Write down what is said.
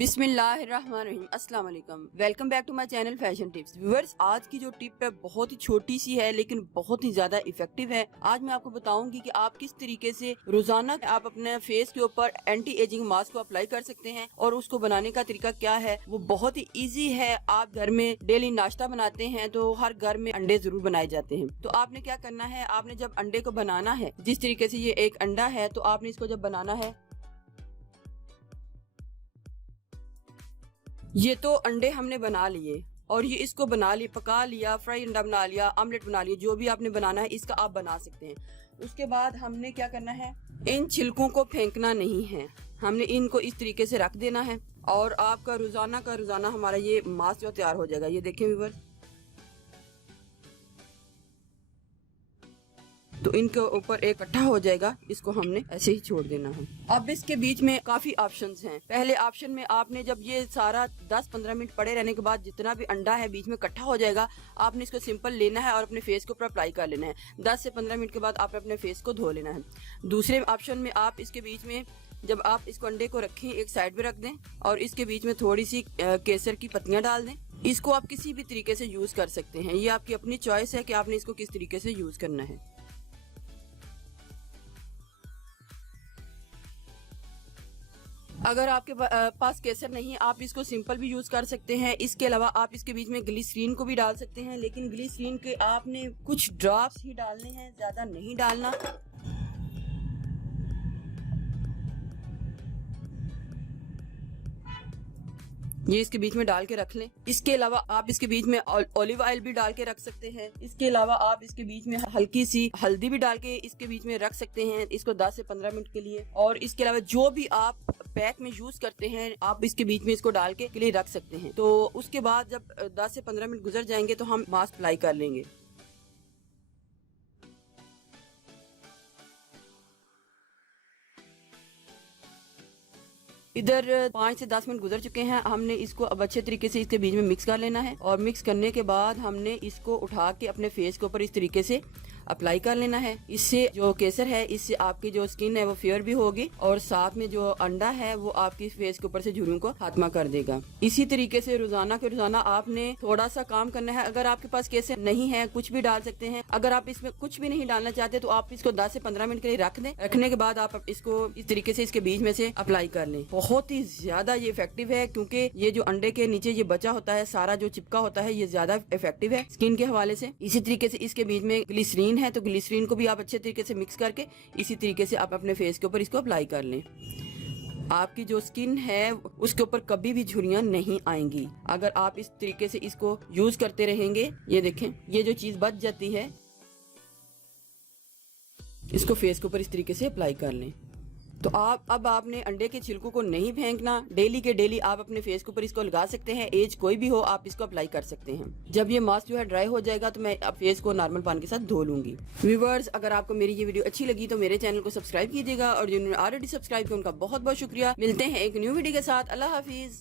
बिस्मिल्लाहिर्रहमानिर्रहीम, अस्सलाम वालेकुम। Welcome back to my channel fashion tips. Viewers, आज की जो टिप है बहुत ही छोटी सी है लेकिन बहुत ही ज्यादा इफेक्टिव है। आज मैं आपको बताऊंगी कि आप किस तरीके से रोजाना आप अपने फेस के ऊपर एंटी एजिंग मास्क को अप्लाई कर सकते हैं और उसको बनाने का तरीका क्या है। वो बहुत ही ईजी है। आप घर में डेली नाश्ता बनाते हैं तो हर घर में अंडे जरूर बनाए जाते हैं। तो आपने क्या करना है, आपने जब अंडे को बनाना है, जिस तरीके से ये एक अंडा है, तो आपने इसको जब बनाना है, ये तो अंडे हमने बना लिए और ये इसको बना लिए, पका लिया, फ्राई अंडा बना लिया, ऑमलेट बना लिया, जो भी आपने बनाना है इसका आप बना सकते हैं। उसके बाद हमने क्या करना है, इन छिलकों को फेंकना नहीं है, हमने इनको इस तरीके से रख देना है और आपका रोजाना का रोजाना हमारा ये मास्क जो तैयार हो जाएगा। ये देखें व्यूअर्स, तो इनके ऊपर एक इकट्ठा हो जाएगा, इसको हमने ऐसे ही छोड़ देना है। अब इसके बीच में काफी ऑप्शंस हैं। पहले ऑप्शन में आपने जब ये सारा 10-15 मिनट पड़े रहने के बाद जितना भी अंडा है बीच में इकट्ठा हो जाएगा, आपने इसको सिंपल लेना है और अपने फेस के ऊपर अप्लाई कर लेना है। 10 से 15 मिनट के बाद आपने अपने फेस को धो लेना है। दूसरे ऑप्शन में आप इसके बीच में जब आप इसको अंडे को रखें, एक साइड में रख दें और इसके बीच में थोड़ी सी केसर की पत्तियां डाल दें। इसको आप किसी भी तरीके से यूज कर सकते हैं, ये आपकी अपनी चॉइस है कि आपने इसको किस तरीके से यूज करना है। अगर आपके पास केसर नहीं, आप इसको सिंपल भी यूज कर सकते हैं। इसके अलावा आप इसके बीच में ग्लिसरीन को भी डाल सकते हैं, लेकिन ग्लिसरीन के आपने कुछ ड्रॉप्स ही डालने हैं, ज्यादा नहीं डालना। ये इसके बीच में डाल के रख लें। इसके अलावा आप इसके बीच में ऑलिव ऑयल भी डाल के रख सकते हैं। इसके अलावा आप इसके बीच में हल्की सी हल्दी भी डाल के इसके बीच में रख सकते हैं, इसको 10 से 15 मिनट के लिए। और इसके अलावा जो भी आप पैक में यूज करते हैं, आप इसके बीच में इसको डाल के लिए रख सकते हैं। तो उसके बाद जब 10 से 15 मिनट गुजर जाएंगे तो हम मास्क अप्लाई कर लेंगे। इधर 5 से 10 मिनट गुजर चुके हैं। हमने इसको अब अच्छे तरीके से इसके बीच में मिक्स कर लेना है और मिक्स करने के बाद हमने इसको उठा के अपने फेस के ऊपर इस तरीके से अप्लाई कर लेना है। इससे जो केसर है, इससे आपकी जो स्किन है वो फेयर भी होगी और साथ में जो अंडा है वो आपकी फेस के ऊपर से झुर्रियों को खात्मा कर देगा। इसी तरीके से रोजाना के रोजाना आपने थोड़ा सा काम करना है। अगर आपके पास केसर नहीं है, कुछ भी डाल सकते हैं। अगर आप इसमें कुछ भी नहीं डालना चाहते तो आप इसको 10 से 15 मिनट के लिए रख दें। रखने के बाद आप इसको इस तरीके से इसके बीच में से अप्लाई कर लें। बहुत ही ज्यादा ये इफेक्टिव है, क्योंकि ये जो अंडे के नीचे ये बचा होता है, सारा जो चिपका होता है, ये ज्यादा इफेक्टिव है स्किन के हवाले से। इसी तरीके से इसके बीच में ग्लिसरीन है, तो ग्लिसरीन को भी आप अच्छे तरीके से मिक्स करके इसी तरीके से आप अपने फेस के ऊपर इसको अप्लाई कर लें। आपकी जो स्किन है उसके ऊपर कभी भी झुर्रियां नहीं आएंगी अगर आप इस तरीके से इसको यूज करते रहेंगे। ये देखें, ये जो चीज बच जाती है, इसको फेस के ऊपर इस तरीके से अप्लाई कर लें। तो अब आपने अंडे के छिलकों को नहीं फेंकना, डेली के डेली आप अपने फेस के ऊपर इसको लगा सकते हैं। एज कोई भी हो, आप इसको अप्लाई कर सकते हैं। जब ये मास्क जो है ड्राई हो जाएगा तो मैं फेस को नॉर्मल पानी के साथ धो लूंगी। व्यूअर्स, अगर आपको मेरी ये वीडियो अच्छी लगी तो मेरे चैनल को सब्सक्राइब कीजिएगा और जिन्होंने ऑलरेडी सब्सक्राइब किया उनका बहुत बहुत शुक्रिया। मिलते हैं एक न्यू वीडियो के साथ। अल्लाह हाफिज।